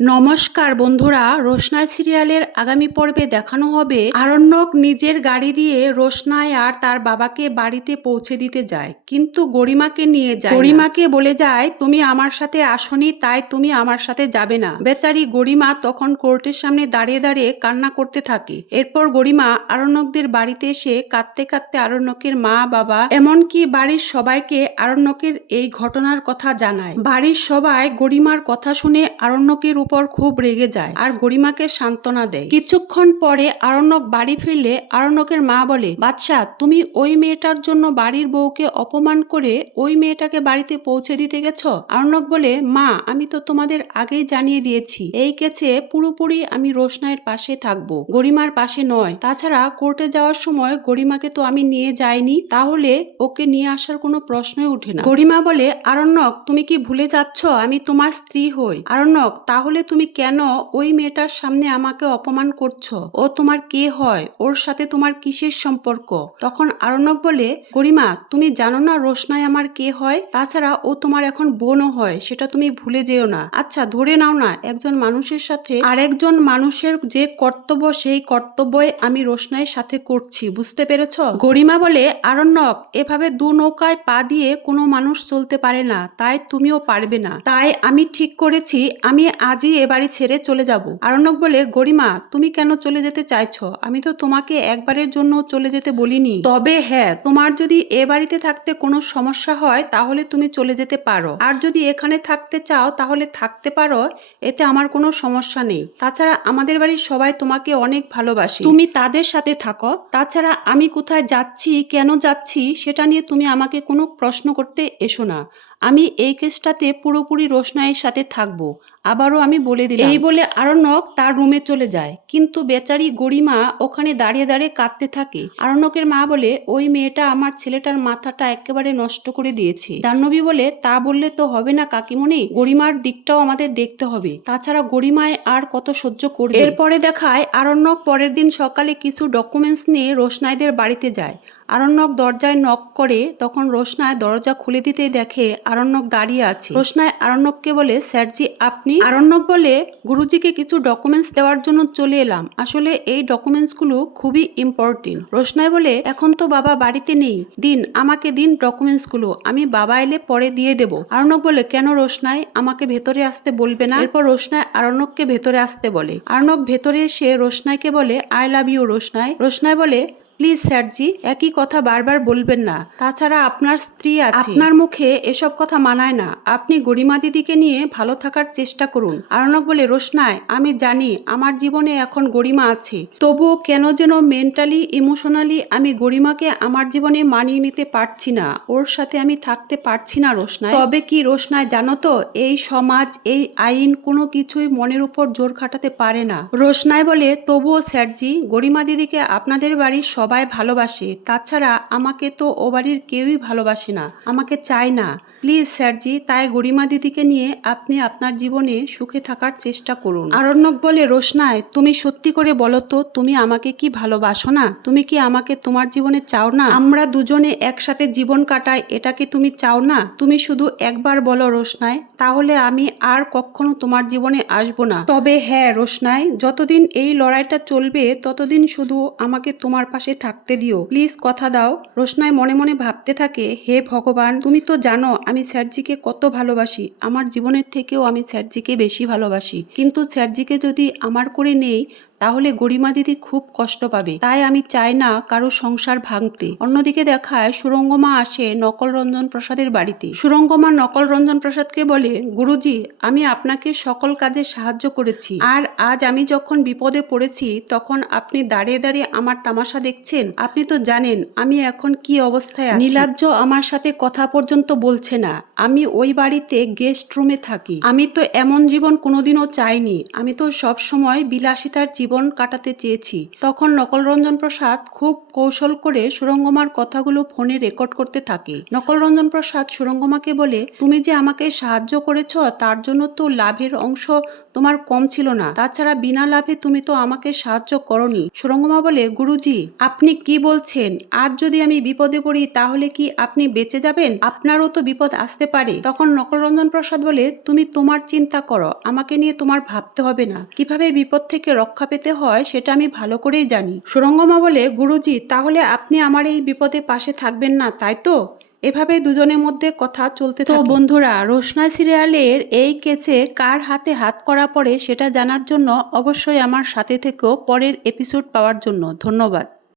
নমস্কার বন্ধুরা, রোশনাই সিরিয়ালের আগামী পর্বে দেখানো হবে আরণ্যক নিজের গাড়ি দিয়ে রোশনাই আর তার বাবাকে বাড়িতে পৌঁছে দিতে যায়। কিন্তু গরিমাকে নিয়ে যায় গরিমাকে বলে যায়, তুমি আমার সাথে আসনি, তাই তুমি আমার সাথে যাবে না। বেচারি গরিমা তখন কোর্টের সামনে দাঁড়িয়ে দাঁড়িয়ে কান্না করতে থাকে। এরপর গরিমা আরণ্যকদের বাড়িতে এসে কাঁদতে কাঁদতে আরণ্যকের মা, বাবা, এমনকি বাড়ির সবাইকে আরণ্যকের এই ঘটনার কথা জানায়। বাড়ির সবাই গরিমার কথা শুনে আরণ্যকের উপর খুব রেগে যায় আর গরিমাকে সান্ত্বনা দেয়। কিছুক্ষণ পরে আরণ্যক বাড়ি ফিরলে আরণ্যকের মা বলে বাচ্চা তুমি ওই মেয়েটার জন্য বাড়ির বউকে অপমান করে ওই মেয়েটাকে বাড়িতে পৌঁছে দিতে গেছ? আরণ্যক বলে, মা, আমি তো তোমাদের আগেই জানিয়ে দিয়েছি। এই কেছে পুরোপুরি আমি রোশনাইয়ের পাশে থাকব, গরিমার পাশে নয়। তাছাড়া কোর্টে যাওয়ার সময় গরিমাকে তো আমি নিয়ে যাইনি, তাহলে ওকে নিয়ে আসার কোনো প্রশ্নই উঠে না। গরিমা বলে, আরণ্যক, তুমি কি ভুলে যাচ্ছ? আমি তোমার স্ত্রী হই। আরণ্যক, তাহলে তুমি কেন ওই মেয়েটার সামনে আমাকে অপমান করছ? ও তোমার কে হয়? ওর সাথে তোমার কিসের সম্পর্ক? তখন আরণ্যক বলে, গরিমা, তুমি জানো না রোশনাই আমার কে হয়? তাছাড়া ও তোমার এখন বোনও হয়, সেটা তুমি ভুলে যেও না। আচ্ছা ধরে নাও না, একজন মানুষের সাথে আরেকজন মানুষের যে কর্তব্য, সেই কর্তব্যই আমি রোশনাইয়ের সাথে করছি, বুঝতে পেরেছ? গরিমা বলে, আরণ্যক, এভাবে দু নৌকায় পা দিয়ে কোনো মানুষ চলতে পারে না, তাই তুমিও পারবে না। তাই আমি ঠিক করেছি, আমি আজই এ বাড়ি ছেড়ে চলে যাব। আরণ্যক বলে, গরিমা, তুমি কেন চলে যেতে চাইছ? আমি তো তোমাকে একবারের জন্য চলে যেতে বলিনি। তবে হ্যাঁ তোমার যদি এ বাড়িতে থাকতে কোনো সমস্যা হয়, তাহলে তুমি চলে যেতে পারো। আর যদি এখানে থাকতে চাও, তাহলে থাকতে পারো। এতে আমার কোনো সমস্যা নেই। তাছাড়া আমাদের বাড়ির সবাই তোমাকে অনেক ভালোবাসে। তুমি তাদের সাথে থাকো। তাছাড়া আমি কোথায় যাচ্ছি, কেন যাচ্ছি, সেটা নিয়ে তুমি আমাকে কোনো প্রশ্ন করতে এসো না। আমি এই কেসটাতে পুরোপুরি রোশনাইয়ের সাথে থাকব। আবারও আমি বলে দিলাম। এই বলে আরণ্যক তার রুমে চলে যায়। কিন্তু বেচারি গরিমা ওখানে দাঁড়িয়ে দাঁড়িয়ে কাঁদতে থাকে। আরণ্যকের মা বলে ওই মেয়েটা আমার ছেলেটার মাথাটা একেবারে নষ্ট করে দিয়েছে। জাহ্নবী বলে তা বললে তো হবে না কাকিমণি। গরিমার দিকটাও আমাদের দেখতে হবে। তাছাড়া গরিমায় আর কত সহ্য করবে? এরপরে দেখায় আরণ্যক পরের দিন সকালে কিছু ডকুমেন্টস নিয়ে রোশনাইদের বাড়িতে যায়। আরণ্যক দরজায় নক করে তখন রোশনায় দরজা খুলে দিতেই দেখে আরণ্যক দাঁড়িয়ে আছে। রোশনায় আরণ্যককে বলে স্যারজি আপনি আরণ্যক বলে গুরুজিকে কিছু ডকুমেন্টস দেওয়ার জন্য চলে এলাম। আসলে এই ডকুমেন্টসগুলো খুবই ইম্পর্টেন্ট রোশনায় বলে, এখন তো বাবা বাড়িতে নেই। দিন, আমাকে দিন ডকুমেন্টসগুলো আমি বাবা এলে পরে দিয়ে দেব। আরণ্যক বলে, কেন রোশনায় আমাকে ভেতরে আসতে বলবে না? এরপর রোশনায় আরণ্যককে ভেতরে আসতে বলে। আরণ্যক ভেতরে এসে রোশনাইকে বলে আই লাভ ইউ রোশনাই। রোশনাই বলে প্লিজ স্যারজি, একই কথা বারবার বলবেন না। তাছাড়া আপনার স্ত্রী আছে। আপনার মুখে এসব কথা মানায় না। আপনি গরিমা দিদিকে নিয়ে ভালো থাকার চেষ্টা করুন। আরণক বলে, রোশনায়, আমি জানি আমার জীবনে এখন গরিমা আছে। তবুও কেন যেন মেন্টালি ইমোশনালি আমি গরিমাকে আমার জীবনে মানিয়ে নিতে পারছি না। ওর সাথে আমি থাকতে পারছি না, রোশনায়। তবে কি রোশনায় জানো তো, এই সমাজ, এই আইন কোনো কিছুই মনের উপর জোর খাটাতে পারে না। রোশনায় বলে, তবুও স্যারজি, গরিমা দিদিকে আপনাদের বাড়ির সবাই ভালোবাসে। তাছাড়া আমাকে তো ও বাড়ির কেউই ভালোবাসে না। আমাকে চায় না। প্লিজ স্যারজি, তাই গরিমা দিদিকে নিয়ে আপনি আপনার জীবনে সুখে থাকার চেষ্টা করুন। আরণ্যক বলে রোশনায় তুমি সত্যি করে বলো তো, তুমি আমাকে কি ভালোবাসো না? তুমি কি আমাকে তোমার জীবনে চাও না? আমরা দুজনে একসাথে জীবন কাটাই এটাকে তুমি চাও না? তুমি শুধু একবার বলো রোশনায় তাহলে আমি আর কখনো তোমার জীবনে আসব না। তবে হ্যাঁ রোশনায় যতদিন এই লড়াইটা চলবে, ততদিন শুধু আমাকে তোমার পাশে থাকতে দিও। প্লিজ কথা দাও। রোশনায় মনে মনে ভাবতে থাকে, হে ভগবান, তুমি তো জানো আমি স্যারজিকে কত ভালোবাসি, আমার জীবনের থেকেও আমি স্যারজিকে বেশি ভালোবাসি। কিন্তু স্যারজিকে যদি আমার করে নেই তাহলে গরিমা দিদি খুব কষ্ট পাবে। তাই আমি চাই না কারও সংসার ভাঙতে। অন্যদিকে দেখায় সুরঙ্গমা আসে নকল রঞ্জন প্রসাদের বাড়িতে। সুরঙ্গমা নকল রঞ্জন প্রসাদকে বলে, গুরুজি, আমি আপনাকে সকল কাজে সাহায্য করেছি। আর আজ আমি যখন বিপদে পড়েছি, তখন আপনি দাঁড়িয়ে দাঁড়িয়ে আমার তামাশা দেখছেন। আপনি তো জানেন, আমি এখন কি অবস্থায় আছি। আমার সাথে কথা পর্যন্ত বলছে না। আমি ওই বাড়িতে গেস্ট রুমে থাকি। আমি তো এমন জীবন কোনোদিনও চাইনি। আমি তো সব সময় বিলাসিতার জীবন কাটাতে চেয়েছি। তখন নকলরঞ্জন প্রসাদ খুব কৌশল করে সুরঙ্গমার কথাগুলো ফোনে রেকর্ড করতে থাকে। নকলরঞ্জন প্রসাদ সুরঙ্গমাকে বলে, তুমি যে আমাকে সাহায্য করেছ, তার জন্য তো লাভের অংশ তোমার কম ছিল না। তাছাড়া বিনা লাভে তুমি তো আমাকে সাহায্য করনি। সুরঙ্গমা বলে, গুরুজি, আপনি কি বলছেন? আজ যদি আমি বিপদে পড়ি, তাহলে কি আপনি বেঁচে যাবেন? আপনারও তো বিপদ আসতে পারে। তখন নকলরঞ্জন প্রসাদ বলে, তুমি তোমার চিন্তা করো। আমাকে নিয়ে তোমার ভাবতে হবে না। কীভাবে বিপদ থেকে রক্ষা পেতে হয়, সেটা আমি ভালো করেই জানি। সুরঙ্গমা বলে, গুরুজি, তাহলে আপনি আমার এই বিপদে পাশে থাকবেন না, তাই তো? এভাবে দুজনের মধ্যে কথা চলতে তো বন্ধুরা রোশনা সিরিয়ালের এই কেচে কার হাতে হাত করা পড়ে সেটা জানার জন্য অবশ্যই আমার সাথে থেকেও পরের এপিসোড পাওয়ার জন্য ধন্যবাদ।